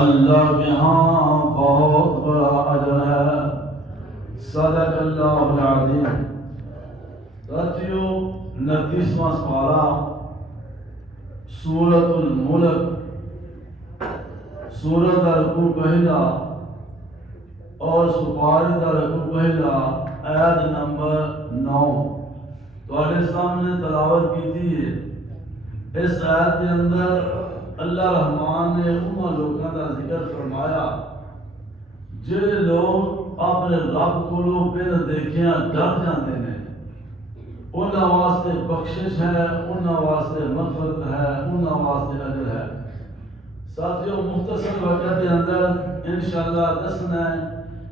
اللہ کے ہاں بہت بڑا اجر ہے۔ صدق اللہ العظیم۔ ساتھیو، 29واں سپارہ سورۃ الملک، سورت دا رکوع پہلا اور سپارے دا رکوع پہلا، آیت نمبر 9 تواڈے سامنے تلاوت کیتی ہے۔ اس آیت کے اندر اللہ رحمان نے انہاں لوگوں کا ذکر فرمایا جڑے لوگ اپنے رب کو بن دیکھیاں ڈر جاندے نے، انہاں واسطے بخشش ہے، انہاں واسطے مغفرت ہے، انہاں واسطے اجر ہے۔ ساتھیو، مختصر وقت کے اندر انشاءاللہ دسنا ہے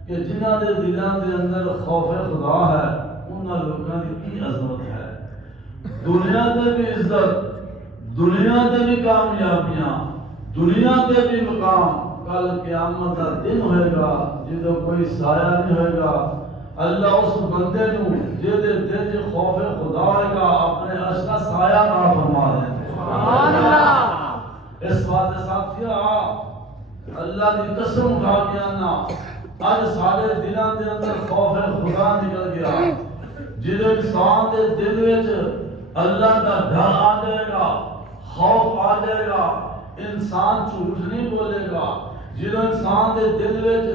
کہ جنہاں دے دلاں دے اندر خوف خدا ہے، انہاں لوگوں کی کی عظمت ہے۔ دنیا تے بھی عزت، دنیا تے بھی کامیابیاں، دنیا تے بھی مقام، کل قیامت کا دن ہوئے گا جدو کوئی سایہ نہیں ہوئے گا۔ اللہ اس بندے نو جہدے دل چ خوف خدا ہوئے گا اپنے عرش کا سایہ نہ فرما دیں۔ سبحان اللہ۔ اس بات ساتھیا، اللہ کی قسم اٹھا کے آنا، اج سارے دلوں کے اندر خوف خدا نکل گیا۔ جدو انسان کے دل وچ اللہ کا ڈر آ جائے گا، خوف آ جائے گا، انسان جھوٹ نہیں بولے گا۔ جدو انسان کے دل وچ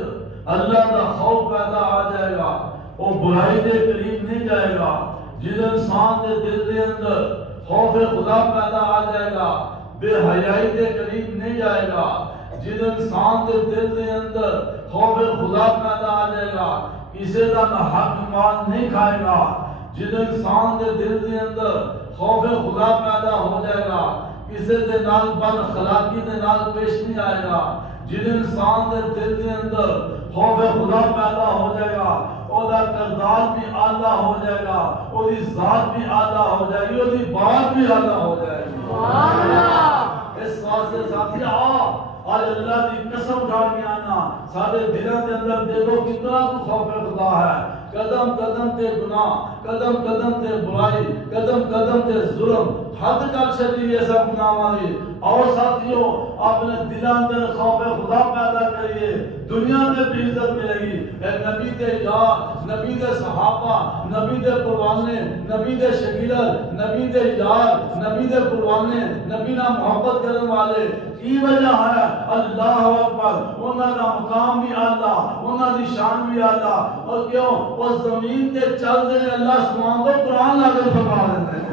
اللہ کا خوف پیدا آ جائے گا، وہ برائی کے قریب نہیں جائے گا۔ جدو انسان کے دل کے اندر خوف خدا پیدا آ جائے گا، بے حیائی کے قریب نہیں جائے گا۔ جدو انسان کے دل کے اندر خوف خدا پیدا آ جائے گا، کسی کا نہ حق مال نہیں کھائے گا۔ جدو انسان کے دل کے اندر خوف خدا پیدا ہو جائے گا، کسی کے نال بد اخلاقی کے نال پیش نہیں آئے گا۔ جن انسان کے دل کے اندر خوف خدا پیدا ہو جائے گا، وہ کردار بھی اعلیٰ ہو جائے گا، وہ ذات بھی اعلیٰ ہو جائے گی، وہ بات بھی اعلیٰ ہو جائے گی۔ سبحان اللہ۔ اس واسطے ساتھی آج اللہ کی قسم اٹھا کے آنا، سارے دلوں کے اندر دیکھو کتنا تو خوف خدا ہے۔ قدم قدم تے گناہ، قدم قدم تے برائی، قدم قدم تے ظلم، حد کر چلی یہ سب گناہ والی۔ اور ساتھیوں، اپنے دلوں کے خوف خدا پیدا کریے، دنیا میں بھی عزت ملے گی۔ اے نبی دے یار، نبی دے صحابہ، نبی دے پروانے، نبی دے شگیرد، نبی دے یار، نبی دے پروانے، نبی نہ محبت کرنے والے کی وجہ ہے اللہ اکبر، انہاں دا مقام بھی اعلیٰ، انہاں دی شان بھی اعلیٰ۔ اور کیوں؟ وہ زمین تے چل دے اللہ سبحانہ تو قرآن نازل فرما دیتے ہیں۔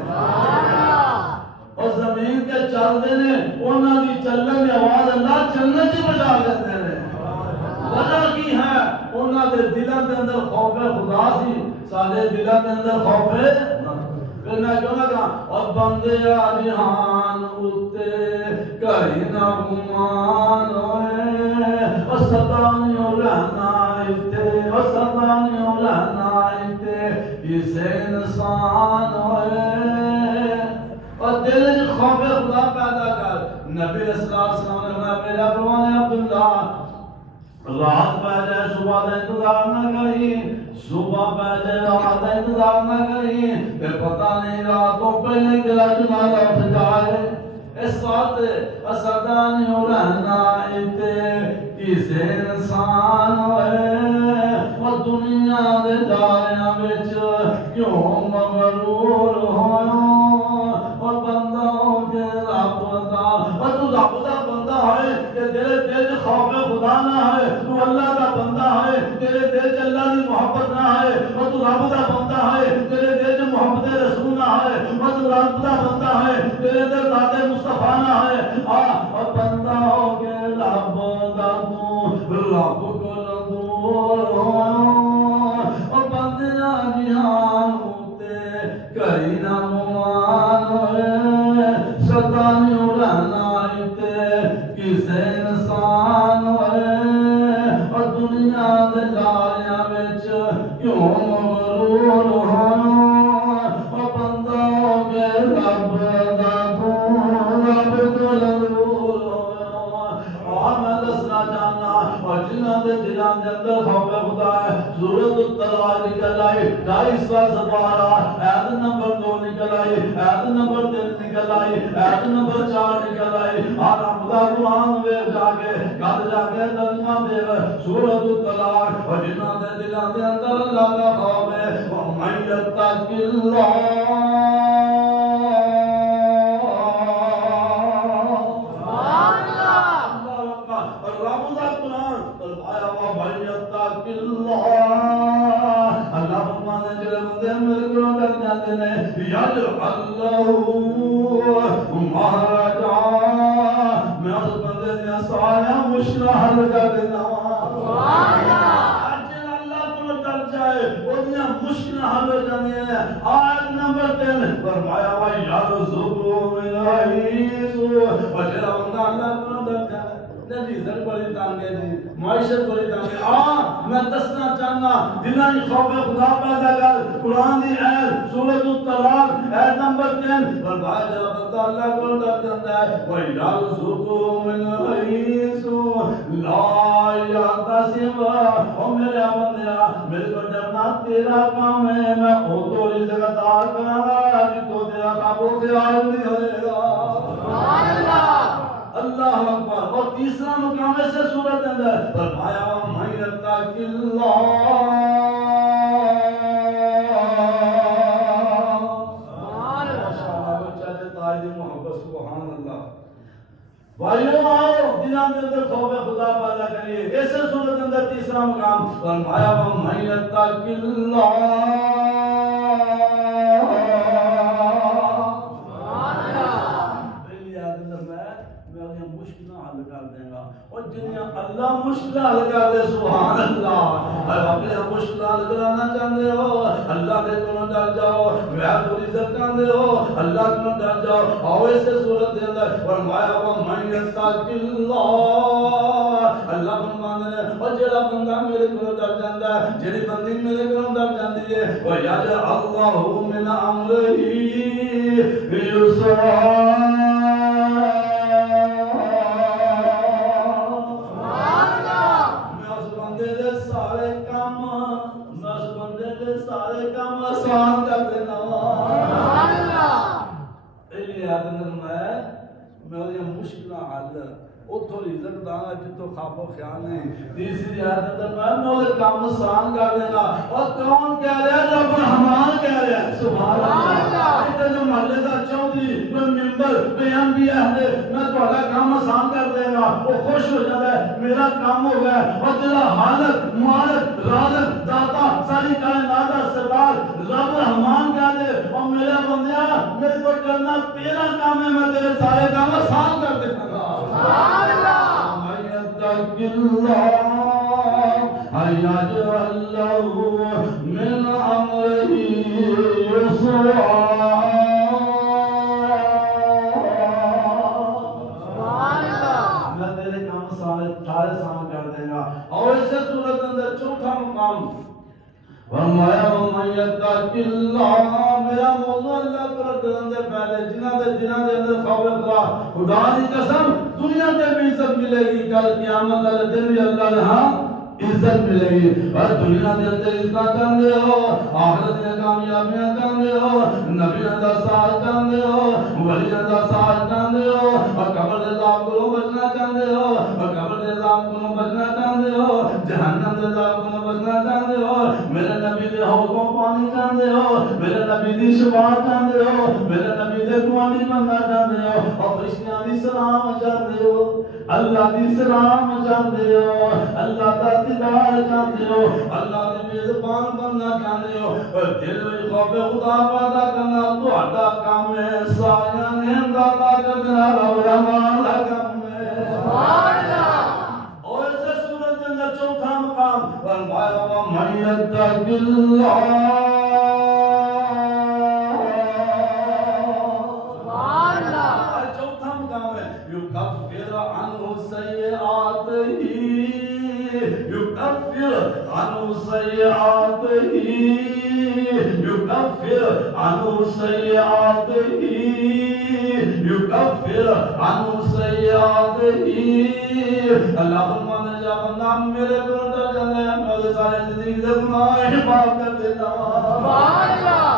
اور زمین تے چل دے نے انہاں دی چلن دی آواز اللہ جنت چ بجا دیتے ہیں۔ وجہ کی ہے؟ انہاں دے دلوں دے اندر خوف خدا سی، سارے دلوں دے اندر خوف ہے۔ پھر میں کیوں نہ کہا اور بندے جہان اتے کہیں نہ گمان ہوئے، اور ستانیوں رہنا اتے، اور ستانیوں رہنا اتے کسے انسان ہوئے۔ اور دل جو خوف خدا پیدا کر، نبی علیہ السلام نے میرا فرمانے عبداللہ، رات پہ جائے صبح کا انتظار نہ کریں، صبح پہ جائے رات کا انتظار نہ کریں، پھر پتہ نہیں راتوں پہلے تیرا جنازہ اٹھ جائے۔ اس بات اسدانیوں رہنا اتے کسے انسان ہوئے، اور دنیا دے داریاں وچ کیوں مغرور ہوئے۔ اور بندہ ہو کے رب دا، اور تو رب دا بندہ ہے کہ تیرے دل چ خوف خدا نہ ہے، تو اللہ دا بندہ ہے تیرے دل چ اللہ دی محبت نہ ہے، اور تو رب دا بندہ ہے تیرے دل چ محبت رسول نہ ہے، اور تو رب دا بندہ ہے تیرے دل ذات مصطفیٰ نہ ہے۔ اور بندہ ہو کے رب دا تو رب کو دور ہو، اور بندیاں جہان ہوتے کہیں نہ گمان ہوئے، ستانیوں رہنا اتے کسے انسان ہوئے، اور دنیا دے لاریاں وچ کیوں مغرور ہوئے۔ اور بندہ ہو کے رب دا تو رب کو دور ہوئے۔ اور میں دسنا دسنا چاہنا اور جنہاں دے دلان دے اندر خوف خدا ہے سورۃ الطلاق نکل آئی 22واں سپارہ آیت نمبر 2 نکل آئی آیت نمبر 3 نکل آئی آیت نمبر 4 نکل آئی اور خدا قرآن میں جا کے کل جا کے ترجمہ دے سورۃ الطلاق اور جنہاں دے دلان دے اندر اللہ کا خوف ہے وَمَن يَتَّقِ اللَّهَ اللہ فرمانے جڑے بندے میرے کو ڈر جاتے ہیں یجعل لہ مخرجا میں اس بندے دیا سارا مشکل حل کر دینا اللہ کو ڈر جائے اودیاں مشکل حل ہو جاندیاں ہیں آیت نمبر 3 فرمایا وا یرزقو من حیث وجرا بندہ اللہ کو ڈر جائے جی سر بڑی تانگے جی معاشرت بڑی تانگے میں دسنا چاہنا دلان خوف خدا پیدا کر قرآن دی آیت سورۃ الطلاق آیت نمبر 3 فرمایا جب بندہ اللہ کو ڈر جاتا ہے وَيَرْزُقُهُ مِنْ حَيْثُ لَا يَحْتَسِبُ او میرے بندیا میرے کو ڈرنا تیرا کام ہے میں او تو رزق عطا کراں تو تیرا قابو خیال نہیں ہوئے گا سبحان اللہ اللہ اکبر اور تیسرا مقام ہے سے سورت اندر فرمایا وَمَن يَتَّقِ اللَّهَ سبحان اللہ بھائیو آؤ دلان دے اندر خوف خدا پیدا کریے ایسے سورت اندر تیسرا مقام فرمایا وَمَن يَتَّقِ اللَّهَ اور جنہیں اللہ مشکل حل کر دے سبحان اللہ اپنے مشکل حل کرانا چاہتے ہو اللہ دے کو ڈر جاؤ میں پوری چاہتے ہو اللہ کو ڈر جاؤ آؤ ایسے صورت دے اندر فرمایا وَمَن يَتَّقِ اللَّهَ اللہ فرمانے نے اور جڑا بندہ میرے کو ڈر جاندا ہے جڑی بندی میرے کو ڈر جاندی ہے وَيَجْعَلُ اللَّهُ مِنْ أَمْرِهِ يُسْرًا سارے کام آسان کر دینا پہلی آیت میں یہ مشکل حل اتھو رزق دانا جتو خواب و خیال نہیں تیسری آیت میں وہ کام آسان کر دینا اور کون کہہ رہا ہے رب رحمان کہہ رہا ہے سبحان اللہ اتنے جو محلے دا چودھری کوئی ممبر کوئی انبیاء ہے میں تھوڑا کام آسان کر دے گا وہ خوش ہو جاتا ہے میرا کام ہو گیا اور تیرا حالت مالک رازق داتا ساری کائنات کا سردار رب رحمان کہہ دے اور میرا بندیا میرے کو کرنا تیرا کام ہے میں تیرے سارے کام آسان کر دے گا سبحان اللہ من يتق اللہ يجعل له من امره يسرا سارے سام کر دے گا اور اسے صورت اندر چوتھا مقام فرمایا وَمَن يَتَّقِ اللَّهَ میرا موضوع اللہ پر ڈرندے پہلے جنہ دے اندر خوف خدا دی قسم دنیا تے بھی عزت ملے گی کل قیامت والے دن بھی اللہ نے ہاں عزت ملے گی اور دنیا دے اندر عزت چاہتے ہو آخرت میں کامیابیاں چاہتے ہو نبیوں دا ساتھ چاہتے ہو ولیوں دا ساتھ چاہتے ہو اور قبر دے عذاب کو بچنا چاہتے ہو اور قبر دے عذاب کو بچنا چاہتے ہو جہنم دے عذاب کو بچنا چاہتے ہو میرے نبی دے حوضوں پانی چاہتے ہو میرے نبی دی شفاعت چاہتے ہو میرے نبی دے گوانی بننا چاہتے ہو اور فرشتیاں دی سلام چاہتے ہو اللہ دی سلام چاہتے ہو اللہ دا دیدار چاہتے ہو اللہ دی میزبان بننا چاہتے ہو اور دل میں خوف خدا پیدا کرنا تہاڈا کام ہے سایاں نے اندازہ کرنا رب رحمان دا کام ہے سبحان اللہ اور اس سورت کے اندر چوتھا مقام فرمایا وَمَن يَتَّقِ اللَّهَ يكفر عنه سيئاته يكفر عنه سيئاته يكفر يكفر عنه سيئاته يكفر عنه سيئاته اللہ فرماتا ہے جب بندہ میرے گناہ ڈر جاتا ہے میں سارے زندگی کے گناہ معاف کر دیتا ہوں سبحان اللہ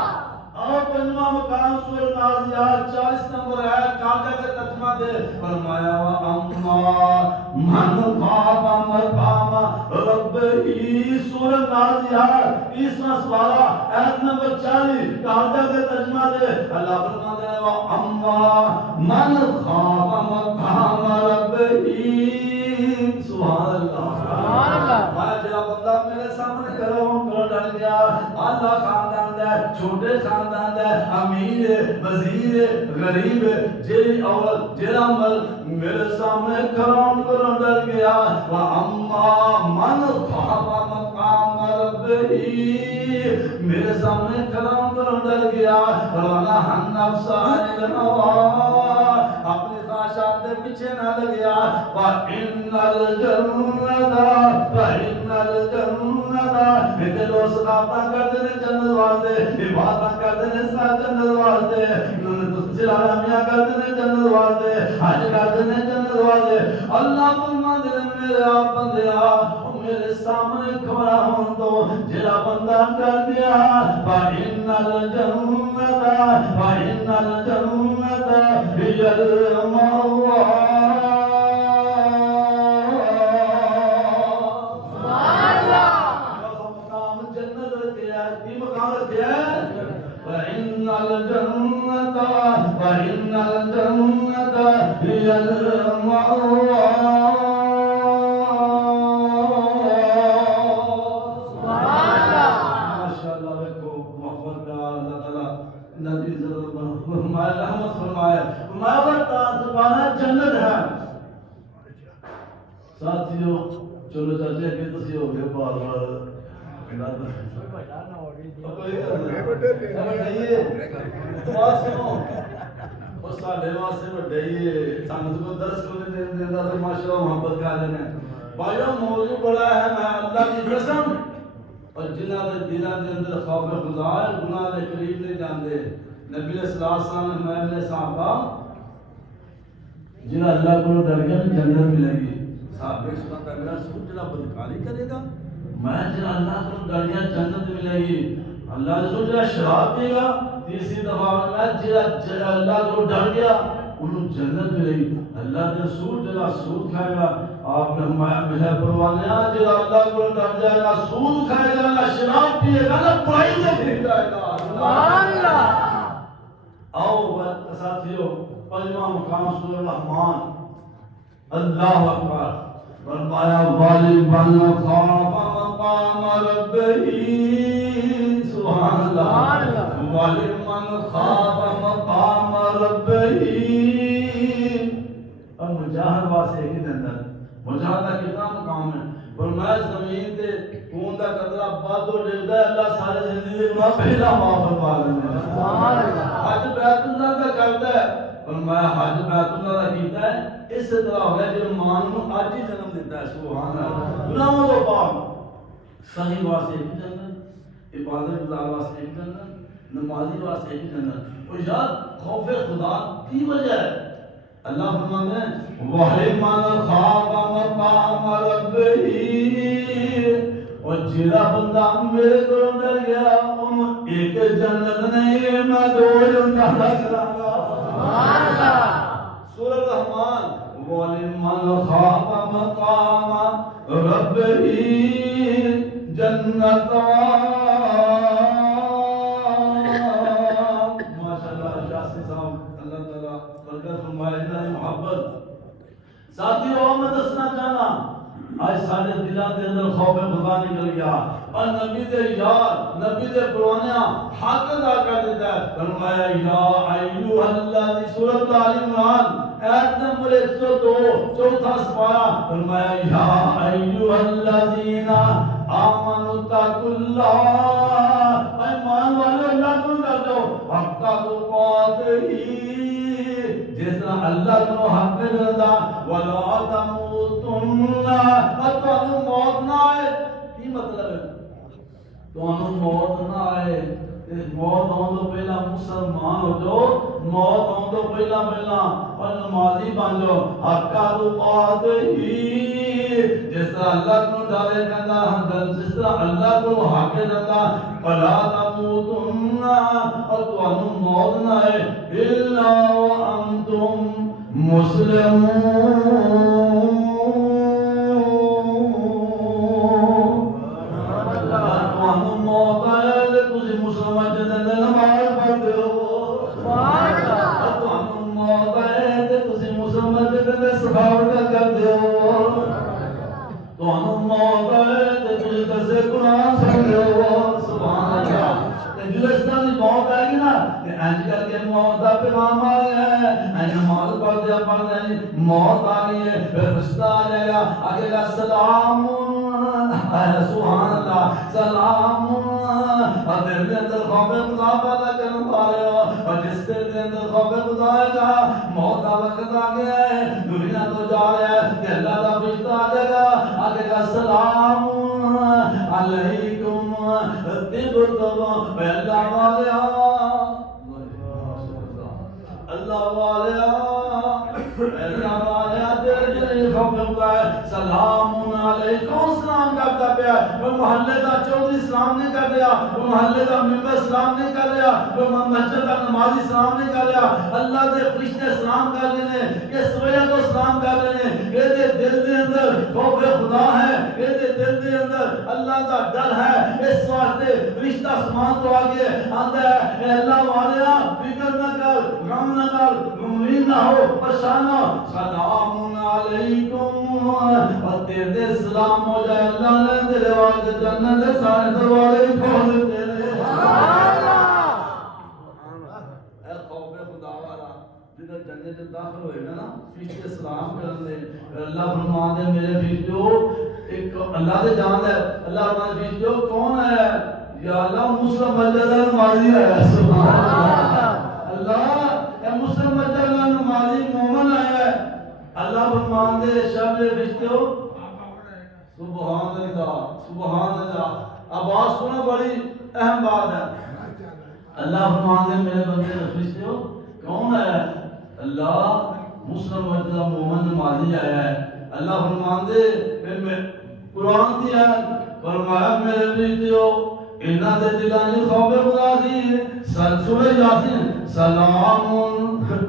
اور پنجواں مقام سورہ نازیات 40 نمبر آیت قاعدہ کا ترجمہ دے فرمایا واما من خاف مقام ربہ سورہ نازیات 20واں سپارہ آیت نمبر 40 قاعدہ کا ترجمہ دے اللہ فرماتا ہے واما من خاف مقام ربہ سبحان اللہ سبحان اللہ میں جڑا بندہ میرے سامنے کرو ڈر گیا اللہ خاندان دا چھوٹے خاندان دا امیر وزیر غریب جیڑی عورت جیڑا مرد میرے سامنے کرو ڈر گیا واما من خاف مقام ربہ میرے سامنے کرو ڈر گیا ورنہ النفس عن الهوى اپنی خواہشات کے پیچھے نہ لگیا وَإِنَّ الْجَنَّةَ میرے دوست صحابہ کرتے ہیں جنت واسطے عبادت کرتے ہیں جنت واسطے سلامیاں کرتے ہیں جنت واسطے حج کرتے ہیں جنت واسطے اللہ فرماتے ہیں میرے آپ بندے میرے سامنے کھڑا ہوں تو جڑا بندہ ڈر گیا وَإِنَّ الْجَنَّةَ هِيَ الْمَأْوَىٰ وَإِنَّ الْجَنَّةَ هِيَ الْمَأْوَىٰ ماشاءاللہ دیکھو محبت پیار اللہ تعالیٰ نبی فرمایا رحمت فرمایا فرمایا جنت ہے ساتھیو چلو چاچے کہ تسی ہو گئے بار بار موضوع بڑا ہے میں اللہ کی قسم اور جنہ دے دلوں دے اندر خوف خدا ہے گناہ دے قریب نہیں جاندے نبی علیہ السلام نے میں نے صحابہ جنہ اللہ کو ڈر گیا جنت ملے گی صحابہ سنت اگلا سوچ جنہ بدکاری کرے گا میں جنہ اللہ کو ڈر گیا جنت ملے گی اللہ نے سوچا شراب دے گا تیسری دفعہ میں جنہ اللہ کو ڈر گیا انہوں جنت ملے گی اللہ نے سود جنہ سود کھائے گا آپ نے ہمارا مجھے پروانے جنہ اللہ کو ڈر جائے گا سود کھائے گا نہ شراب پیے گا نہ برائی سے پھر جائے گا سبحان اللہ آؤ ساتھیو پنجواں مقام سورہ الرحمن اللہ اکبر فرمایا وَلِمَنْ خَافَ مَقَامَ رَبِّهِ سبحان اللہ وَلِمَنْ خَافَ مَقَامَ رَبِّهِ اور مجاہد واسے ایک ہی اندر مجاہدہ کتنا مقام ہے فرمایا زمین تے خون دا قطرہ بادو ڈگدا ہے اللہ سارے زندگی دے گناہ پہلا معاف فرما دیتا ہے سبحان اللہ حج بیت اللہ کا کرتا ہے فرمایا حج بیت اللہ کا کیتا ہے اس طرح ہو گیا جو ماں نو اج ہی جنم دیتا ہے سبحان اللہ گناہوں تو پاک صحیح واسطے ایک جنت عبادت گزار واسطے ایک جنت نمازی واسطے ایک جنت اور یاد خوف خدا کی وجہ ہے اللہ فرماتے ہیں وَلِمَنْ خَافَ مَقَامَ رَبِّهِ اور جیڑا بندہ میرے کو ڈر گیا انہوں ایک جنت نہیں میں دو جنت رکھا سبحان اللہ سورہ الرحمن وَلِمَنْ خَافَ مَقَامَ رَبِّهِ جَنَّتَانِ ماشاءاللہ شاسی صاحب اللہ تعالیٰ برکت فرمائے محبت ساتھیو میں دسنا چاہنا آج سارے دلوں کے اندر خوف خدا نکل گیا اور نبی دے یار نبی دے پروانیاں حق ادا کر دیتا ہے فرمایا یا ایھا الذی سورۃ آل عمران آیت نمبر 102 چوتھا سپارہ فرمایا یا ایھا الذین آمنوا اتقوا اللہ ایمان والو اللہ کو ڈرو حق تقاته جس طرح اللہ کو حق میں رضا ولا تموتن موت نہ آئے کی مطلب ہے تو موت نہ آئے موت آن تو پہلا مسلمان ہو جاؤ، موت آن تو پہلا اور نمازی بن جاؤ۔ حقا تقات ہی، جس طرح اللہ کو ڈالے کہنا، جس طرح اللہ کو حق رکھا، فلا تموتن، اور تو موت نہ ہے، الا وانتم مسلمون۔ موت آ گئی ہے، پھر رشتہ آ جائے گا، آگے گا سلام، سبحان اللہ، سلام، اور دل کے اندر خوف خدا پیدا کرنے والے ہو، اور جس دل کے اندر خوف خدا ہے گا، موت کا وقت آ گیا ہے، دنیا تو جا رہا ہے، کہ اللہ کا فرشتہ آ جائے گا، آگے گا سلام علیکم طبتم، اے اللہ والے، اللہ والے، سلام علیکم، سلام کرتا پیا، وہ محلے کا چودھری سلام نہیں کر رہا، وہ محلے کا ممبر سلام نہیں کر رہا، وہ مسجد کا نمازی سلام نہیں کر رہا، اللہ دے فرشتے سلام کر رہے ہیں، یہ سویا تو سلام کر رہے ہیں، یہ دل دے اندر خوف خدا ہے، یہ دل دے اندر اللہ کا ڈر ہے، اس واسطے فرشتہ سمان تو آگے آتا ہے، اے اللہ والیا فکر نہ کر، غم نہ کر، غمگین نہ ہو، پریشان ہو، سلام علیکم، اور تیرے سلام ہو جائے، اللہ نے تیرے واسطے جنت کے سارے دروازے کھول دیتے ہیں۔ اے خوف خدا والا جدھر جنت داخل ہوئے گا نا، فرشتے سلام کرن دے، اللہ فرماندے میرے فرشتو، ایک اللہ دے جان ہے، اللہ فرماندے فرشتو کون ہے؟ یا اللہ مسلم مسجد نمازی ہے، سبحان اللہ، اللہ اے مسلم مسجد نمازی مومن ہے، اللہ فرماندے شب فرشتو، سبحان اللہ، سبحان اللہ، آواز سنا بڑی اہم بات ہے، اللہ فرماندے میرے بندے فرشتو کون ہے؟ اللہ مسلم مسجد مومن نمازی آیا ہے، اللہ فرماندے میں قرآن دی ہے، فرمایا میرے فرشتو انہاں دے دلاں وچ خوف خدا سی، سورہ یاسین، سلام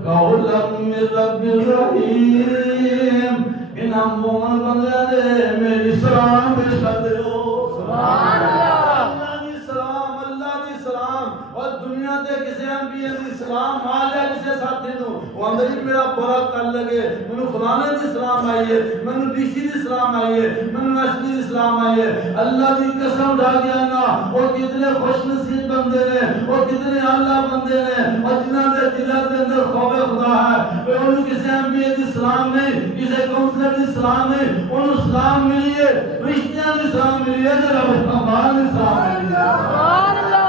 قولا من رب الرحیم، انہاں مومن بندیاں دے میری سلام پیش کر دیو، سبحان اللہ، اللہ دی سلام، اللہ دی سلام، اور دنیا دے کسے انبیاء دی سلام آ جائے کسے ساتھی نو، وہ اندر ہی میرا بڑا تعلق ہے، منو فلانے دی سلام آئی ہے، منو ڈی سی دی سلام آئی ہے، منو ایس پی دی سلام آئی ہے، اللہ دی قسم اٹھا گیا نا، وہ کتنے خوش نصیب بندے نے، وہ کتنے اعلیٰ بندے نے، اور جنہاں دے دلوں کے اندر خوف خدا ہے، وہ انہوں کسی انبیاء دی سلام نہیں، کسی کونسلر دی سلام نہیں، انہوں سلام ملی ہے، رشتیاں دی سلام ملی ہے، رب الرحمن دی سلام ملی ہے، سبحان اللہ،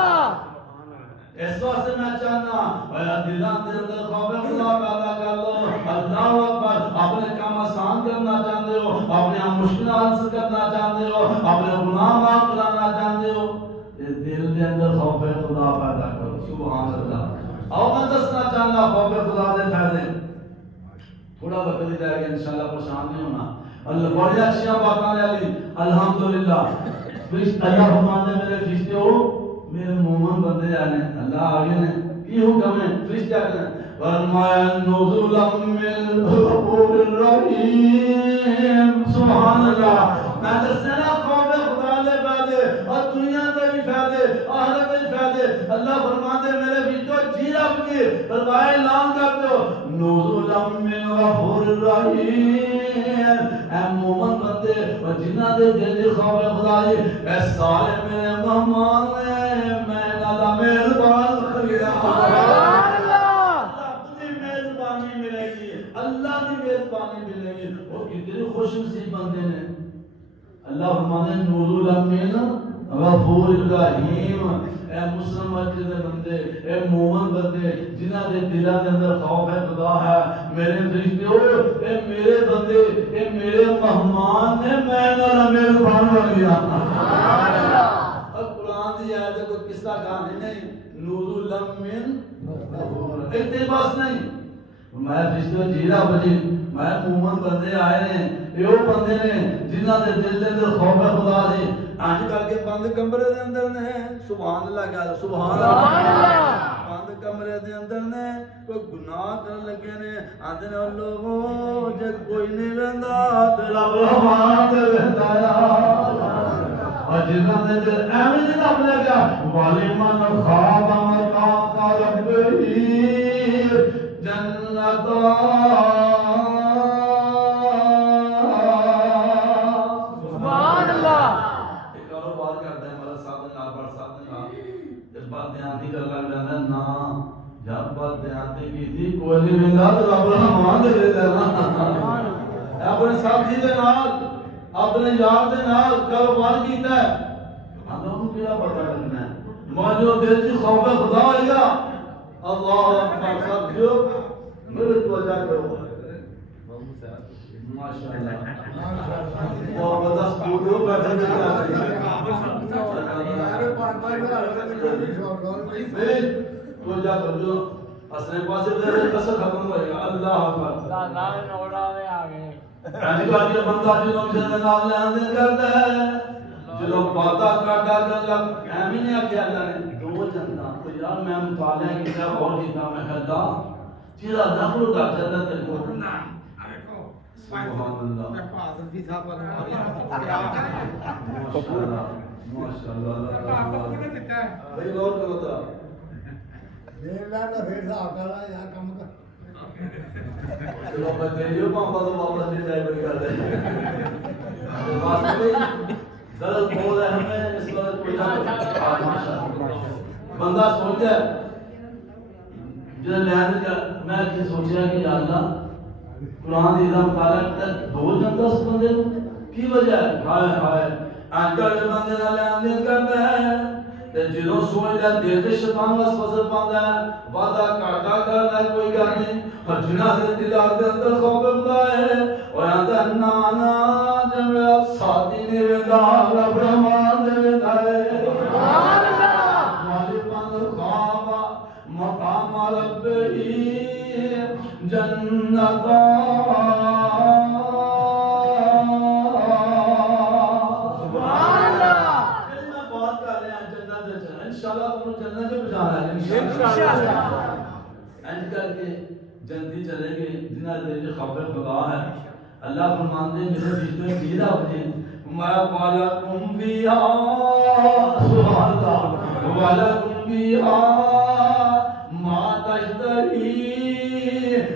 اس واسطے میں چاہنا اے دلوں کے اندر خوف خدا پیدا کر لو، اللہ اکبر، اپنے کام آسان کرنا چاہتے ہو، اپنے مشکلات حل کرنا چاہتے ہو، اپنے گناہ معاف کرانا چاہتے ہو، دل کے اندر خوف خدا پیدا کرو، سبحان اللہ۔ اور میں دسنا چاہنا خوف خدا دے فائدے، تھوڑا وقت ہی رہ گیا، انشاءاللہ پریشان نہیں ہونا، اللہ بڑی اچھیاں باتیں علی الحمدللہ، اللہ فرماتے میرے فرشتے ہو، میرے مومن بندے آنے، اللہ آگے نے کی حکم ہے، فرشتہ کریں، فرمایا نزولا من غفور الرحیم، سبحان اللہ، میں دسنا خوف خدا دے فائدے، اور دنیا دے بھی فائدے، آخرت دے بھی فائدے، اللہ فرماتے میرے فرشتوں جی رب کی، فرمایا اعلان کر دو، نزولا من غفور الرحیم، اے مومن بندے اور جنہ دے دل دی خوف خدا ہے، اے سارے میرے مہمان ہیں، میں اللہ مہربان کریا، اللہ کی میزبانی ملے گی، وہ کتنے خوش نصیب بندے نے، اللہ فرماتے ہیں نزولا من غفور الرحیم، اے مسلم مسجد دے بندے، اے مومن بندے جنہاں دے دلاں دے اندر خوف خدا ہے، میرے فرشتو، اے میرے بندے، اے میرے مہمان نے، میں انہاں میزبان ہو گیا، سبحان اللہ، اور قرآن دی آیت کوئی قصہ کہانی نہیں، بس نہیں میں فرشتے جی رب جی میں مومن بندے آئے نے یہ وہ بندے نے جنہاں دے دل دے اندر خوف خدا سی انج کر کے بند کمرے دے اندر نے سبحان اللہ کہہ سبحان اللہ بند کمرے دے اندر نے کوئی گناہ کرن لگے نے آندے نے لوگوں جے کوئی نہیں ویندا تے رب رحمان دے ویندا جنہاں دے دل ایویں نہیں رب لے گیا والمن خواب مقام ربی جنت سبحان اللہ ایک کاروبار کرتا ہے مطلب صاحب نے بڑا صاحب نے جب بات دیانتی کر لگ جانا نا جب بات دیانتی کی تھی کوئی نہیں ویندا تے رب رحمان دے ویندا اپنے ساتھی دے نال اپنے یار دے نال کاروبار کیتا ہے انہوں کیڑا پتہ لگنا ہے موجو دل کی خوف خدا ہوئے گا اللہ اکبر سب جو میرے توجہ کرو ماشاءاللہ اور بس پورو بیٹھے توجہ کرو اصل پاسے دے قصر ختم ہوئے گا اللہ اکبر نام نوڑا میں آ گئے یعنی کہ بندہ جنوں سے نال لین دین کرتا ہے جدو باتاں کرتا جب ایویں نہیں آخیا اللہ نے دو جنتا تو یار میں مطالعہ کیا اور کیتا میں کہتا تیرا دخل کا جنت تیرے کو سبحان اللہ ماشاءاللہ بھائی غور کرو تو دیر لا نہ پھر صاحب کرا یار کم کر چلو میں کہیو پاپا تو واپس نہیں جائے بڑی کر دے واسطے غلط بول رہے ہمیں اس وقت کوئی بندہ سوچتا ہے جب میں کہ سوچیا کہ یا اللہ قرآن دی مطالعہ دو جنتا اس بندے کی وجہ ہے ہائے ہائے آج کل بندے نال لین دین کرتا ہے تے جدوں سوچدا دل تے شیطان وسوسہ پاوندا ہے وعدہ کاٹا کردا کوئی گل نہیں پر جنہاں دے دلاں دے اندر خوف خدا ہے او آندا نانا جے ساتھی نے ویندا رب رحمان دے ویندا ہے سبحان اللہ والمن خواب مقام ربی جنت انشاءاللہ انج کر کے جلدی چلے گے جنہاں دل خوف خدا ہے اللہ فرماتے ہیں میرے فرشتے جیرا اپنے ما بالکم بیا سبحان اللہ ولکم بیا ما تشتہی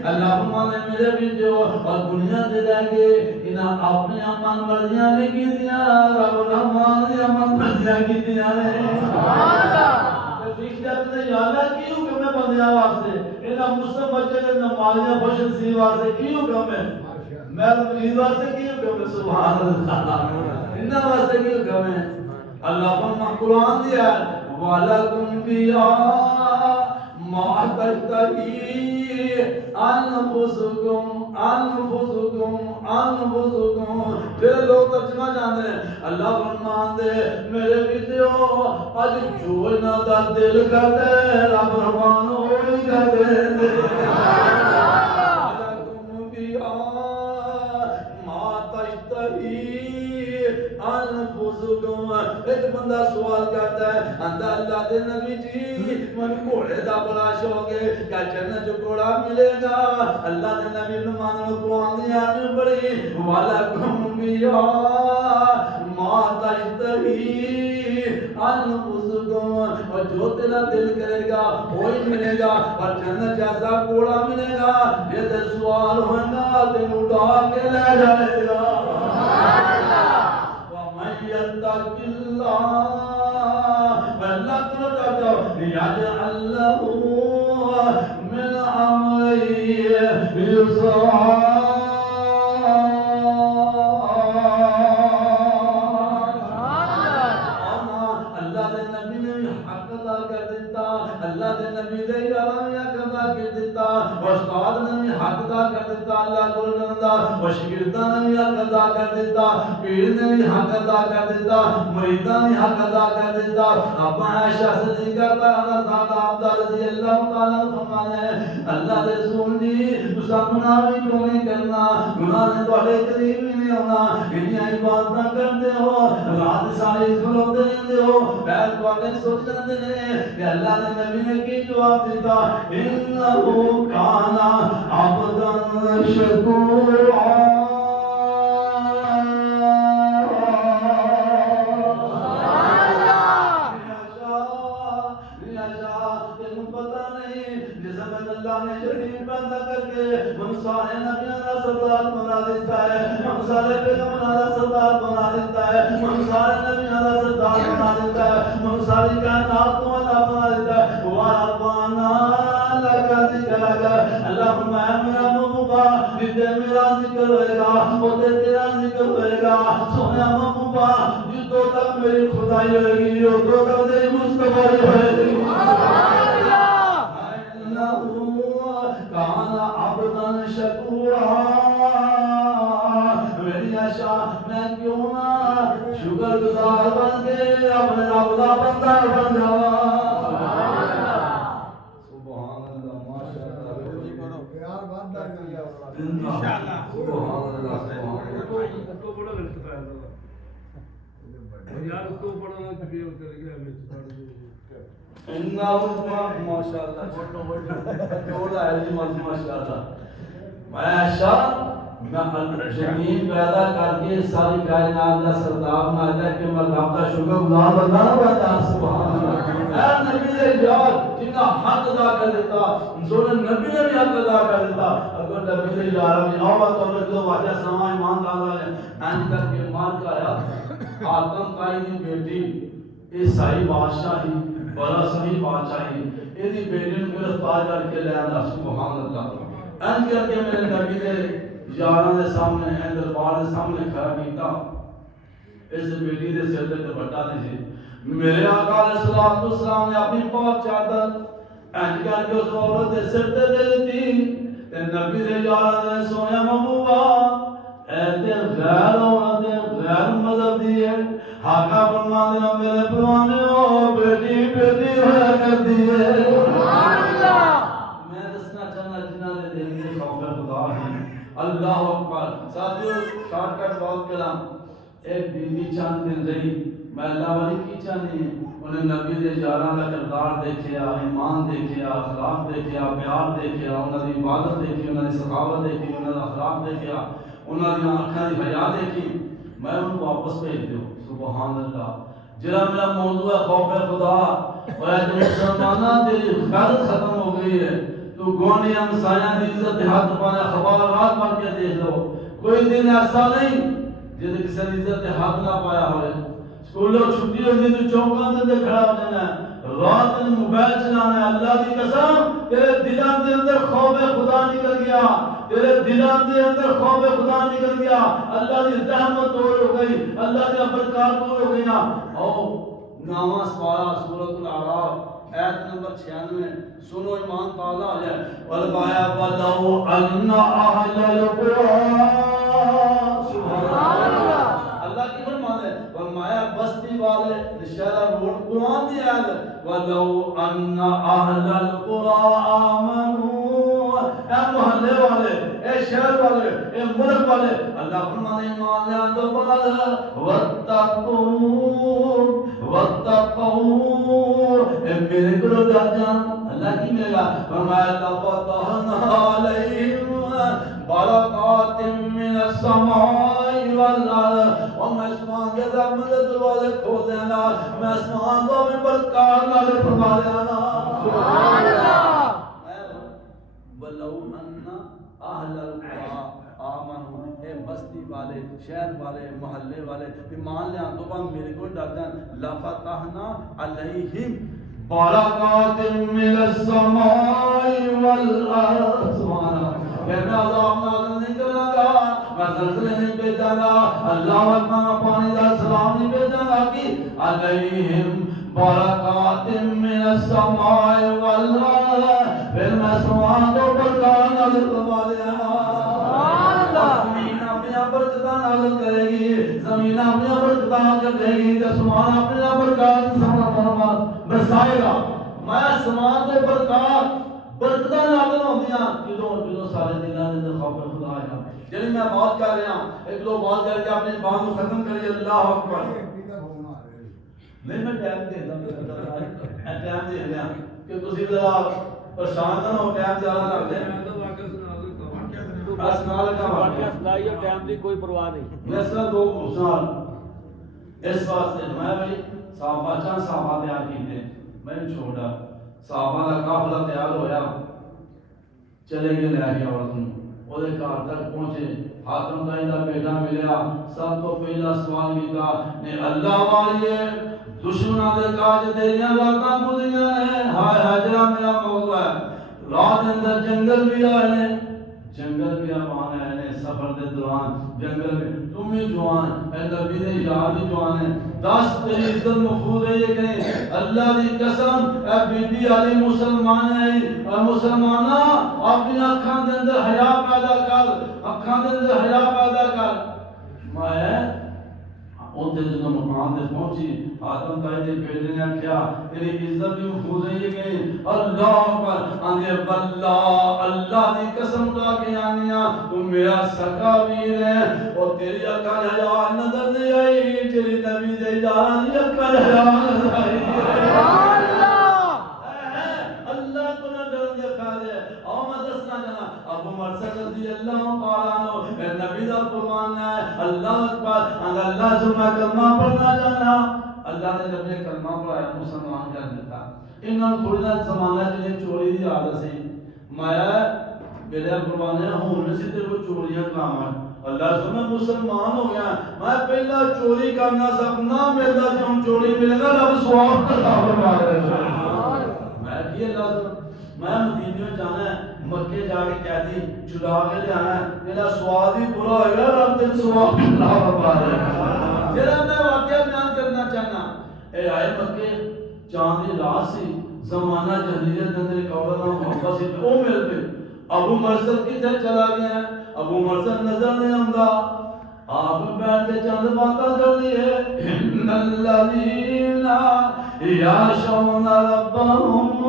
اللہ فرماتے ہیں میرے فرشتے اور دنیا دے رہ گے انہاں اپنے امان مرضیاں نہیں کیتیاں رب رحمان دی امان مرضیاں کیتیاں نے سبحان اللہ اپنے یادہ کی حکم ہے بندیاں واسطے انہاں مسلم بچے نے نمازیاں خوش نصیب واسطے کی حکم ہے میرے مریض واسطے کی حکم ہے سبحان اللہ انہاں واسطے کی حکم ہے اللہ فرما قرآن دیا وَلَكُمْ بِهَا مَا تَشْتَهِي أَنفُسُكُمْ پھر لوگ ترجمہ جانتے ہیں اللہ فرمان دے میرے ویڈیو اج جو انہاں دا دل کردا ہے رب رحمان ہوئی کر دے وَلَكُمْ بِهَا مَا تَشْتَهِي أَنفُسُكُمْ ایک بندہ سوال کرتا ہے آندا اللہ دے نبی جی من گھوڑے دا بڑا شوق ہے کیا جنت جو گھوڑا ملے گا اللہ نے نبی فرمانے قرآن دی آیت پڑھی وَلَكُمْ بِهَا مَا تَشْتَهِي أَنفُسُكُمْ اور جو تیرا دل کرے گا وہی ملے گا اور جنت جیسا گھوڑا ملے گا یہ تے سوال ہوئے گا تین اٹھا کے لے جائے گا وَمَنْ يَتَّقِ اللَّهَ اللہ کو کہتا يَجْعَلْ لَهُ مِنْ أَمْرِهِ يُسْرًا اللہ دے نبی نے حق ادا کر دیتا اللہ دے نبی دے یاراں ادا کر دیتا استاد نے حق ادا کر دیتا اللہ کو جاندا اور شاگرداں نے حق ادا کر دیتا، پیر نے بھی حق ادا کر دیتا، مریداں نے حق ادا کر دیتا. اب عائشہ صدیقہ تعالیٰ عبدہ رضی اللہ تعالیٰ فرمایا ہے اللہ دے رسول جی تساں گناہ بھی کیوں نہیں کرنا، گناہ نے تواڈے قریب بھی نہیں ہونا، انیاں عبادتاں کرتے ہو، رات ساری کھلوتے رہندے ہو، پیر تواڈے سوچ رہندے نے کہ اللہ نے نبی نے کی جواب دیتا انہو کانا عبدا شکورا. اللہ نے شریف پیدا کر کے ہم سارے نبیوں کا سردار بنا دیتا ہے، ہم سارے پیغمبروں کا سردار بنا دیتا ہے، ہم سارے نبیوں کا سردار بنا دیتا ہے، ہم ساری کائنات کو اللہ بنا دیتا ہے. وَرَفَعْنَا لَكَ ذِكْرَكَ اللہ فرمایا میرا محبوبہ جتنے میرا ذکر ہوئے گا اتنے تیرا ذکر ہوئے گا. سونا محبوبہ جتوں تک میری خدائی ہوئے گی اتوں تک تیری مصطفی ہوئے گی. کانا عبداً شکورا میری عائشہ میں کیوں نہ شکر گزار بن کے اپنے رب دا بندہ بن جاواں. سبحان اللہ ماشاءاللہ پیار بندا انشاءاللہ سبحان اللہ تو بڑا التفات یار تو بڑا کبھی اتر گیا میں ماشاءاللہ میں زمین پیدا کر کے ساری کائنات کا سردار بنایا کہ میں رب کا شکر گزار بندہ نہ بنتا. سبحان اللہ اے نبی دے یار جنہ حق ادا کر دیتا سونے نبی نے بھی حق ادا کر دیتا. اگر نبی دے یار بھی آوات اور جو واجہ سما ایمان تعالی نے انج کر کے مار کا آیا آدم تائی دی بیٹی عیسائی بادشاہ ہی بڑا صحیح بادشاہی ایدی بیٹی نے گرفتار کر کے لے آنا. سبحان اللہ انج کر کے میرے نبی دے یاراں دے سامنے دربار دے سامنے کھڑا کیتا. اس بیٹی دے سر تے دوپٹہ نہیں سی. میرے آقا علیہ الصلوۃ والسلام نے اپنی پاک چادر انج کر کے اس عورت دے سر تے دے دتی تے نبی دے یاراں نے سویا محبوبہ اے تے غیر عورت غیر مذہب دی ہے حاکا فرما دینا میرے پروانے ہو بیٹی بیٹی ہوا کرتی ہے. میں دسنا چاہنا جنہ دے دل میں خوف خدا ہے. اللہ اکبر. ساتھیو شارٹ کٹ بات کلام ایک بیوی چند دن رہی میں اللہ والی کی چاہنی انہیں نبی دے یاراں دا کردار دیکھیا ایمان دیکھیا اخلاق دیکھیا پیار دیکھیا انہاں دی عبادت دیکھی انہاں دی سخاوت دیکھی انہاں دا اخلاق دیکھیا انہاں دی آنکھاں دی حیا دیکھی میں انہوں واپس بھیج دیو. سبحان اللہ. جرا میرا موضوع ہے خوف خدا اور اے مسلماناں تیری غیرت ختم ہو گئی ہے. تو گونی ہمسایاں دی عزت ہاتھ پانا خبرات پڑھ کے دیکھ لو کوئی دن ایسا نہیں جس کسی نے عزت ہاتھ نہ پایا ہوئے. سکولوں چھٹی ہوگی تو چوکاں دے کھڑا ہو جانا ہے رات میں موبائل چلانا ہے. اللہ کی قسم تیرے دلان دے اندر خوف خدا نکل گیا تیرے دلان دے اندر خوف خدا نکل گیا. اللہ کی رحمت دور ہو گئی اللہ کی برکات دور ہو گئی. او نواں سپارہ سورۃ الاعراف آیت نمبر 96 سنو ایمان تازہ ہو جائے. والبایا ولو ان اہل القرآن سبحان اللہ. اللہ کی فرمان ہے فرمایا بستی والے نشارہ روڈ قرآن دی آیت ولو ان اہل القرآن آمنوا اے محلے والے اے شہر والے اے ملک والے اللہ فرمان ہے ایمان لے آندو بغل واتقوا اے میرے کو ڈر جان. اللہ کی میرا فرمایا لفتحنا علیہم برکات من السماء والارض اور میں اسمان کے دروازے کھول دینا میں اسمان کو بھی برکات نازل فرما دینا. سبحان اللہ. ولو ان اہل القرى آمنوا اے بستی والے شہر والے محلے والے ایمان لے آن تو بعد میرے کو ڈر جان لفتحنا علیہم برکات من السماء والارض. سبحان اللہ. پھر میں عذاب نازل نہیں کروں گا میں زلزلے نہیں بھیجاں گا اللہ اکبر پانی دا سلام نہیں بھیجاں گا کہ علیہم برکات من السماء والارض پھر میں سمان کو برکات نازل فرما دیا گا. زمین اپنی برکتاں نازل کرے گی، زمین اپنے برکات کرے گی، آسمان اپنے برکات برسائے گا۔ میں آسمان دے برکتاں نازل ہوندیاں جدوں سارے دلاں دے اندر خوف خدا آیا۔ جڑی میں بات کر رہا ایک دو بات کر کے اپنی بات کو ختم کریے۔ اللہ اکبر۔ نہیں میں ٹائم دیتا ٹائم دے رہا کہ تسی ذرا پریشان نہ ہو، ٹائم زیادہ لگ جائے۔ واقعہ سنائیے، ٹائم دی کوئی پرواہ نہیں۔ میں سر دو سال اس واسطے میں بھائی صحابہ چند صحابہ تیار کیتے، میں چھوڑا صحابہ کا قافلہ تیار ہویا، چلے گئے لے گیا عورت نوں، وہ دے گھر تک پہنچے، حاتم تائی دا بیٹا ملیا، سب تو پہلا سوال کیتا نے اللہ والیے دشمناں دے کاج تیریاں راتاں گزریاں نے، ہائے ہجرا میرا مولا ہے، رات اندر جنگل بھی آئے نے، جنگل بھی آمان آئے نے، سفر دے دوران جنگل میں تم بھی جوان اے نبی دے یار بھی جوان ہے، دس تیری عزت محفوظ ہے یہ کہیں اللہ دی قسم اے بی بی علی مسلمان ہے، اے مسلمانہ اپنی اکھاں دے اندر حیا پیدا کر، اکھاں دے اندر حیا پیدا کر۔ میں ان دے جنہوں مقام دے پہنچی، حاتم تائی دے بیٹے نے کیا تیری عزت بھی محفوظ ہے یہ کہیں اللہ اکبر، آنے واللہ اللہ دی قسم کا کہ آنیا تو میرا سکا ویر ہے، اور تیری اکھاں حیا نظر نہیں آئی، تیری نبی دے یار دی اکھاں حیا نظر آئی۔ اللہ کو نہ ڈر دے فائدے اور میں دسنا جانا ابو مرثد رضی اللہ تعالیٰ عنہ اے نبی دا قربان ہے، اللہ اکبر، اللہ سے میں کلمہ پڑھنا چاہنا، اللہ نے جب یہ کلمہ پڑھایا مسلمان کر دیتا۔ انہوں تھوڑی نہ زمانہ جنہیں چوری دی عادت سی، میں میرے قربان ہے ہوں میں سے تیرے کو چوریاں کام ہے، اللہ سے میں مسلمان ہو گیا، میں پہلا چوری کرنا سب نہ ملتا سے ہم چوری ملے گا رب سواب کرتا ہوں۔ میں کیا لازم میں مدینہ جانا ہے، مکے جا کے کہہ دی چلا کے لے آنا ہے، میرا سواد ہی پورا ہوئے گا رب تین سواب کرتا ہوں۔ جرا میں واقعہ بیان کرنا چاہنا، اے آئے مکے چاندی رات سی زمانہ جہلیت اندر ایک عورت محبت سے او مل پہ ابو مرثد کدھر چلا گیا ہے، ابو مرثد نظر نہیں آندا، آپ بیٹھ کے چند باتاں کرنی ہے، ان الذین یخشون ربهم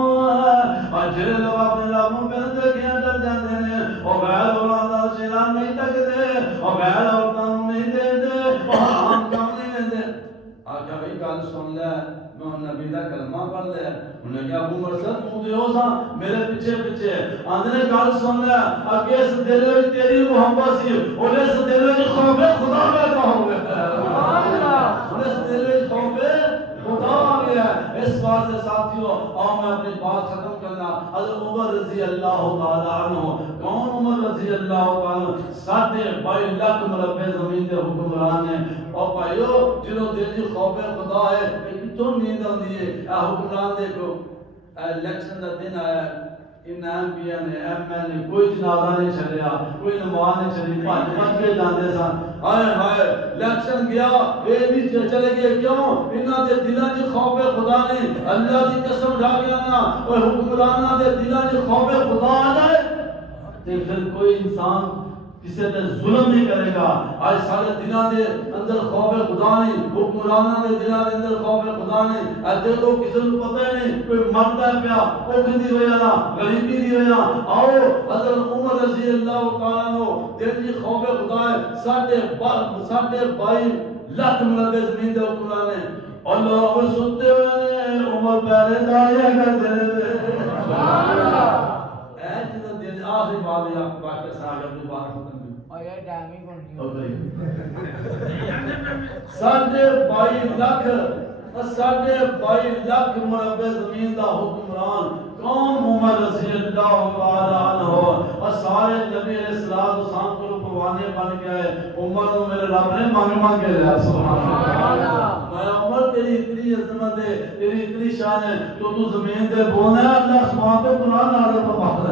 اجر لوگ اپنے رب میں دیکھیں ڈر جاتے ہیں، اور غیر اولادا شیرا نہیں تکتے، اور غیر عورتوں نہیں دیتے، اور عام کام نہیں دیتے۔ آقا بھائی گل سن لے، میں نبی دا کلمہ پڑھ لے، انہیں کہا ابو مرثد تو دیو سا میرے پیچھے پیچھے آندھنے گل سن لے، اگے اس دل میں تیری محبت سی اور اس دل میں خوف خدا پیدا ہو گیا، اس دل میں خوف خدا آ گیا۔ اس بات سے ساتھیوں آؤ میں اپنی بات ختم کرنا، حضرت عمر رضی اللہ تعالیٰ عنہ، کون عمر رضی اللہ تعالیٰ عنہ 22.5 لاکھ مربع زمین دے حکمران ہیں، اور بھائیو جنہوں دل جی خوف خدا ہے کتوں نیند آندی ہے، اے حکمران دیکھو الیکشن دا دن آیا ان ایم پی نے ایم ایل نے کوئی جنازہ نہیں چھڑیا، کوئی نماز نہیں چھڑی، بھاج بھاج کے جاندے سن، ہائے ہائے الیکشن گیا اے بھی چلے گئے، کیوں انہاں دے دلاں وچ خوف خدا نہیں، اللہ دی قسم اٹھا کے نا اوے حکمراناں دے دلاں وچ خوف خدا آ جائے تے پھر کوئی انسان کسی نے ظلم نہیں کرے گا۔ آج سارے دنوں دے اندر خوف خدا نہیں، حکمرانوں دے دلوں دے اندر خوف خدا نہیں، ایسے تو کسی کو پتہ ہی نہیں، کوئی مرتا ہے پیا اوکھ دی وجہ نہ غریبی دی وجہ، آؤ حضرت عمر رضی اللہ تعالیٰ عنہ دل کی خوف خدا ہے، 22.5 لاکھ مربع زمین دے حکمران ہیں، اور لوگ سنتے ہوئے نے عمر پہلے داڑیاں کرتے رہتے سبحان اللہ۔ اے جنہوں دن آخری بات ہے آپ باقی سارے اپنی بات ختم ہوئی اور یہ ٹائم ہی ہو گئی 22.5 لاکھ مربع زمین دا حکمران کون؟ عمر رضی اللہ تعالیٰ عنہ، اور سارے نبی علیہ السلام کو پروانے بن گئے، عمر کو میرے رب نے مانگ کے لیا سبحان اللہ۔ میں عمر تیری اتنی عظمت ہے، تیری اتنی شان ہے، تو زمین دے بولنا ہے اللہ سبحان پہ قرآن نازل فرما دے۔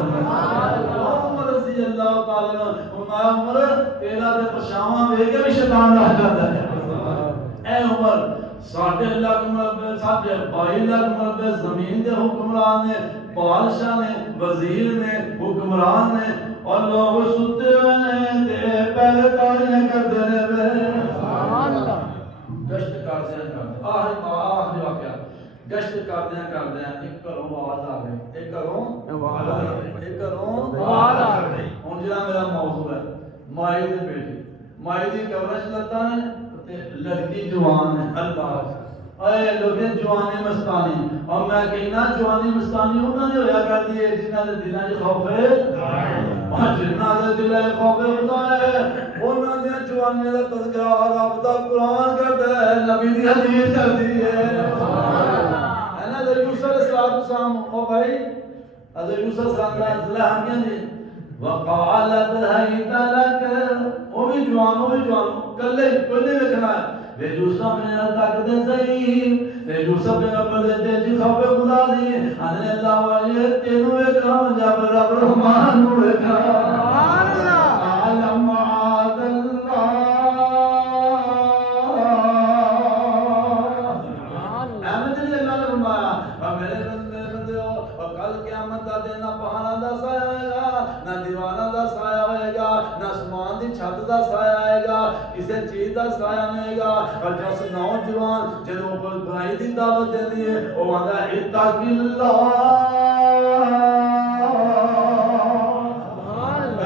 عمر رضی اللہ تعالیٰ عنہ، میں عمر تیرا دے پرچاواں ویکھ کے بھی شیطان رہ جاتا ہے۔ اے عمر 22.5 لاکھ مربع زمین دے حکمران نے، بادشاہ نے، وزیر نے، حکمران نے، اور لوگ ستے ہوئے تے پہلے تاریاں کرتے رہے گشت کردے آخری واقعہ گشت کردے ایک گھروں آواز آ گئی ایک گھروں آواز آ گئی ہوں جہاں میرا موضوع ہے مائی دی بیٹی مائی دی قبر چ لتا ہے لڑکی جوان ہے اللہ اے لوگے جوانی مستانی اور میں کہنا جوانی مستانی انہوں نے ہویا کرتی ہے جنہاں دے دلوں وچ خوف ہے اور جنہاں دے دلوں وچ خوف خدا ہے انہاں دی جوانی دا تذکرہ رب دا قرآن کردا ہے نبی دی حدیث کرਦੀ ہے حضرت یوسف علیہ السلام او بھائی حضرت یوسف علیہ السلام دا ذلہ ہم نے وقالت هيت لك او بھی جوان کلے کوئی نہیں ویکھنا تے یوسف نے تک دے صحیح تے یوسف نے اپنے دل وچ خوف خدا دی ان اللہ والے تینوں ویکھا جب رب رحمان نو ویکھا سبحان اللہ علم عاد اللہ سبحان اللہ احمد نے اللہ نے فرمایا اور میرے بندے اور کل قیامت دا دن نہ پہاڑاں دا سایہ ہوئے گا نہ دیواناں دا سایہ ہوئے گا نہ آسمان دی چھت دا سایہ آئے گا کسی چیز دا سایہ نہیں ہوئے گا اور جس نوجوان جنہوں پر برائی دی دعوت دینی ہے وہ آدھا اتق اللہ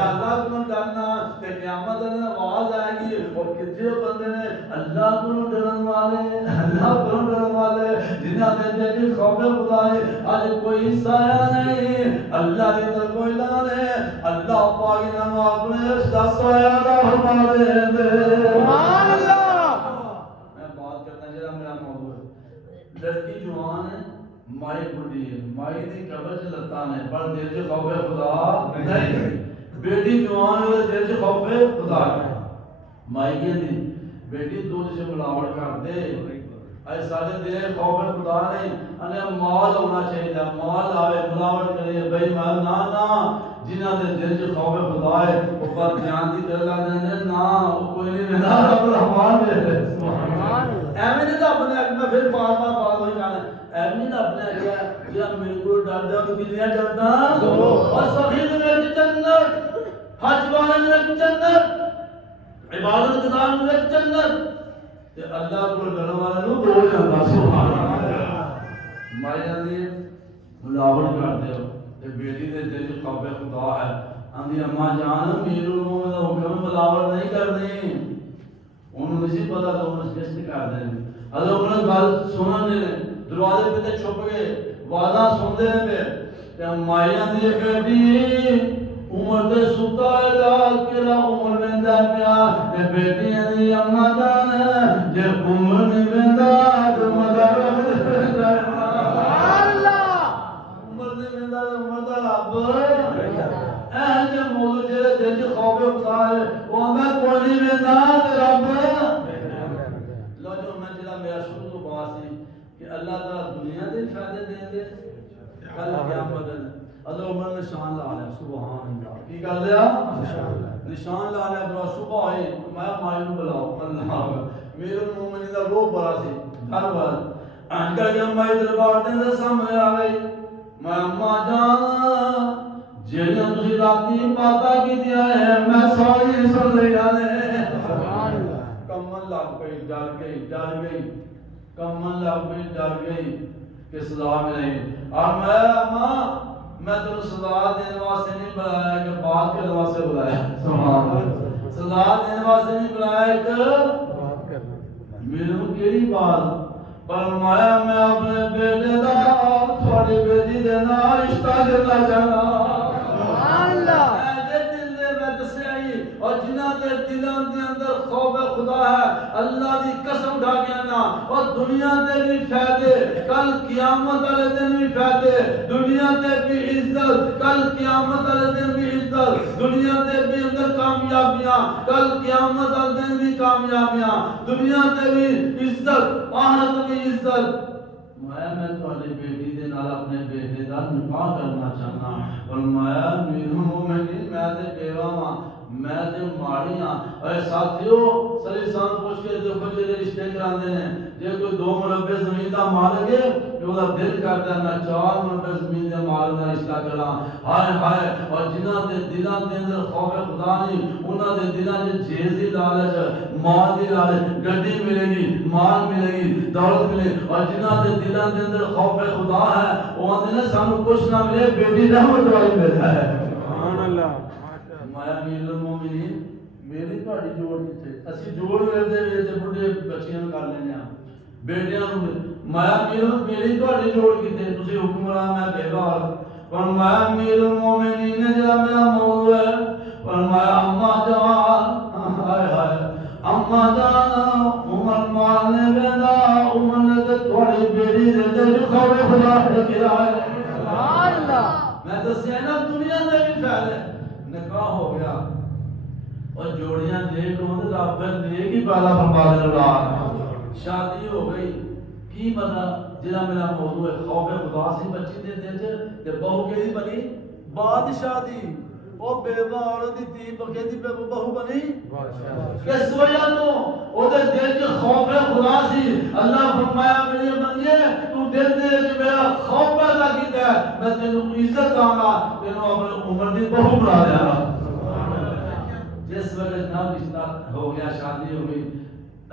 اللہ کو ڈرنا کہ قیامت دن آواز آئے گی اور کتنے بندے نے اللہ کو ڈرن والے جنہاں دے دل خوف خدا ہے آج کوئی سایہ نہیں اللہ دی طرف اعلان ہے اللہ پاک انہاں نوں اپنے عرش دا سایہ عطا فرما دے سبحان اللہ میں بات کرتا جڑا میرا موضوع ہے لڑکی جوان ہے مائی بڈھی ہے مائی دی قبر چ لتاں نے پر دل چ خوف خدا نہیں بیٹی جوان ہے دل چ خوف خدا ہے مائی دی بیٹی دودھ سے ملاوٹ کر دے اے سارے دل خوف خدا نہیں انہیں مال ہونا چاہیے مال آوے ملاوٹ کرے بے ایمان نا جنہاں دے دل چ خوف خدا ہے او پر دھیان دی کر لاندے نا او کوئی نہیں میرا رب رحمان ہے سبحان اللہ ایویں نہیں اپنے میں پھر بار بات ہوئی جانا ایویں نہیں اپنے کیا جڑا میرے کو ڈردا تو کتنی ڈردا اور سخی نے جنت حج والے نے جنت عبادت گزار نے جنت تے اللہ کو ڈرن والے نو دو جاندا سبحان اللہ مایا دی ملاوٹ کرتے ہو تے بیٹی دے دل وچ خوف خدا ہے آندی اماں جان امیر المومن دا حکم ملاوٹ نہیں کرنی انہوں نہیں پتا تو انہوں کس نے کر دیں اگر انہوں گل سنن نے دروازے پہ تے چھپ گئے وعدہ سن دے پہ تے مایا دی بیٹی عمر تے ستا ہے کیڑا عمر ویندا پیا تے بیٹی دی اماں جان جے عمر نہیں ویندا تے مدار ویندا سبحان اللہ عمر نہیں ویندا عمر دا رب اے جے مولا جے دل وچ خوف خدا ہے او میں کوئی نہیں ویندا تے رب لو جو میں جڑا میرا شروع تو بات سی کہ اللہ تعالی دنیا دے فائدے دے دے کل قیامت دے اللہ عمر نشان لا لیا سبحان اللہ کی کر لیا نشان لا لیا جو صبح ہوئی میں مائی نو بلاؤ اللہ میرے مومن دا روح بڑا سی گھر بار آج کل جب مائی دربار دے سامنے آ گئی میں اماں جان جیڑیاں تسی راتی پاتا کی دیا ہے میں ساری سن لیا نے سبحان اللہ کمن لگ گئی ڈر گئی کمن لگ گئی ڈر گئی کہ سزا ملے اور میں اماں میں تو سزا دینے واسطے نہیں بلایا کہ بات کرنے واسطے بلایا سبحان اللہ سزا دینے واسطے نہیں بلایا کہ بات کرنا میرے کو کیڑی بات فرمایا میں اپنے بیٹے دا تھوڑی بیٹی دے نال رشتہ کرنا چاہنا سبحان اللہ اور جنہاں دے دلاں دے اندر خوف خدا ہے اللہ دی قسم اٹھا کے نا اور دنیا دے بھی فائدے کل قیامت والے دن بھی فائدے دنیا دے بھی عزت کل قیامت والے دن بھی عزت دنیا دے بھی اندر کامیابیاں کل قیامت والے دن بھی کامیابیاں دنیا دے بھی عزت آخرت بھی عزت میں تھوڑی بیٹی دے نال اپنے بیٹے دا نکاح کرنا چاہنا فرمایا میرے مومن میں تے بیوہ ماں میں تے ماڑی ہاں اے ساتھیو سری سان پوچھ کے دیکھو جے رشتے کراندے نے جے کوئی 2 مربع زمین دا مالک ہے تے او دا دل کردا میں 4 مربع زمین دے مالک دا رشتہ کراں ہائے ہائے اور جنہاں دے دلاں دے اندر خوف خدا نہیں انہاں دے دلاں وچ جیز دی لالچ مال دی لالچ گڈی ملے گی مال ملے گی دولت ملے اور جنہاں دے دلاں دے اندر خوف خدا ہے او آندے نے سانو کچھ نہ ملے بیٹی رحمت والی ملتا ہے سبحان اللہ مایا امیر المومنین میری تہاڈی جوڑ کتے اسی جوڑ ملدے وی تے بڈھے بچیاں نوں کر لینے ہاں بیٹیاں نوں مایا امیر میری تہاڈی جوڑ کتے تسی حکمران میں بے بار پر مایا امیر المومنین نے جڑا میرا موضوع ہے پر مایا اما جان ہائے ہائے اما جان عمر مالنے ویندا عمر نے تے تہاڈی بیٹی دے تے خوف خدا رکھیا ہے سبحان اللہ میں دسیا نا دنیا دے بھی پھیلے نکاح ہو گیا اور جوڑیاں دیکھ لو تو رب نیک ہی پیدا فرما دے اولاد شادی ہو گئی کی پتا جڑا میرا موضوع ہے خوف خدا سی بچی دے دل تے بہو کیڑی بنی بادشاہ دی او بیوہ عورت دی تی بکے دی بہو بنی کس وجہ تو او دے دل وچ خوف خدا سی اللہ فرمایا میری بندے تو دل دے وچ میرا خوف پیدا کیتا ہے میں تینوں عزت داں گا تینوں اپنی عمر دی بہو بنا دیا گا جس وقت نہ رشتہ ہو گیا شادی ہو گئی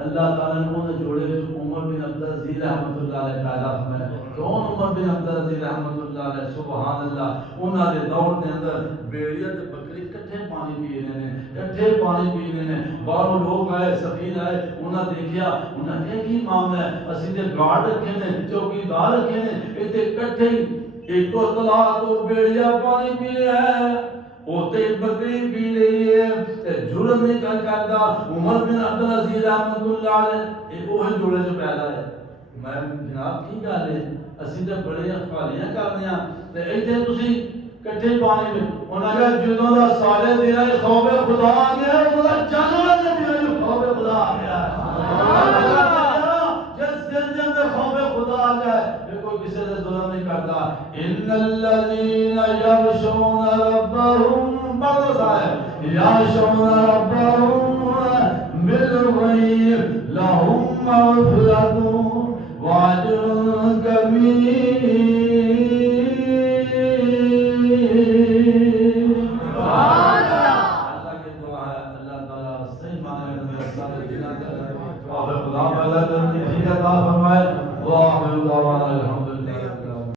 اللہ تعالیٰ نے انہیں جوڑے وچ عمر بن عبدالعزیز رحمۃ اللہ علیہ پیدا فرمایا کون عمر بن عبدالعزیز رحمۃ اللہ علیہ سبحان اللہ انہاں دے دور دے اندر بیڑیاں تے بکری کٹھے پانی پی رہے ہیں کٹھے پانی پی رہے ہیں باہروں لوگ آئے سفیر آئے انہاں دیکھیا انہاں کہا کی معاملہ ہے اسی تے گارڈ رکھے نے چوکیدار رکھے نے ایتھے کٹھے ایک کو طلا تو بیڑیا پانی پی رہا ہے اوتے بکری پی رہی ہے تے جرم نہیں کردا عمر بن عبدالعزیز رحمۃ اللہ علیہ اے اوہ جوڑے جو پیدا ہے میں جناب کی گل ہے اسی تے بڑے اخوالیاں کرنے ہاں تے ایتھے تسی کٹھے پانی میں انہاں کہا جدوں دا سارے دل وچ خوف خدا آ گیا انہاں دا جانور دے دل وچ خوف خدا آ گیا سبحان اللہ جس دل دے اندر خوف خدا آ جائے کوئی کسی سے ظلم نہیں کرتا ان الذين يخشون ربهم بغضا يخشون ربهم بالغيب لهم مغفرة